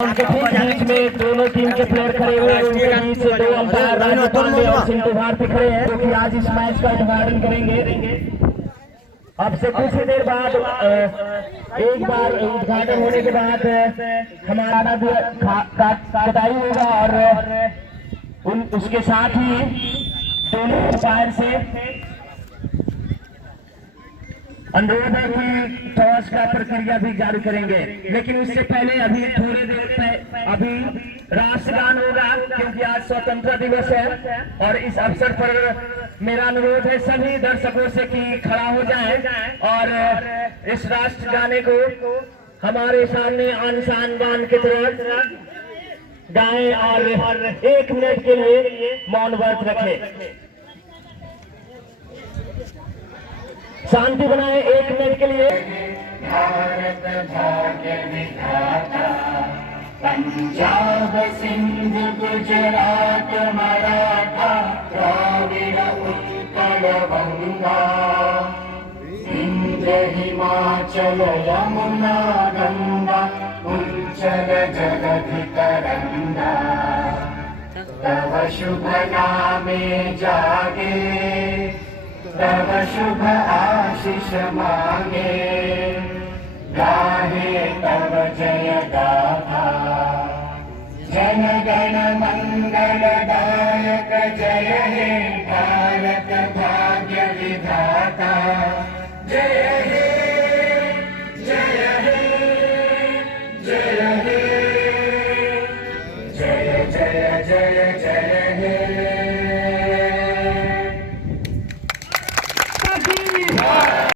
उनके ठीक बीच में दोनों टीम के प्लेयर खड़े हुए हैं। उनके बीच दो अंपायर राजू पांडे और सिंधु भारती खड़े हैं, जो कि आज इस मैच का उद्घाटन करेंगे। अब से कुछ ही देर बाद एक बार उद्घाटन होने के बाद हमारा कटाई होगा और उसके साथ ही दोनों अंपायर से अनुरोध है कि टॉस का प्रक्रिया भी जारी करेंगे, लेकिन उससे पहले अभी थोड़ी देर अभी राष्ट्रगान होगा, क्योंकि आज स्वतंत्रता दिवस है। और इस अवसर पर मेरा अनुरोध है सभी दर्शकों से कि खड़ा हो जाएं और इस राष्ट्र गाने को हमारे सामने आन बान की तरह गाएं और 1 मिनट के लिए मौन व्रत रखें, शांति बनाए 1 मिनट के लिए। भारत भाग्य विधाता, पंजाब सिंध गुजरात मराठा द्राविड़ उत्कल बंगा, विंध्य हिमाचल यमुना गंगा उच्चल जगधि तरंगा, तव शुभ नामे जागे, तव शुभ आशीष मांगे।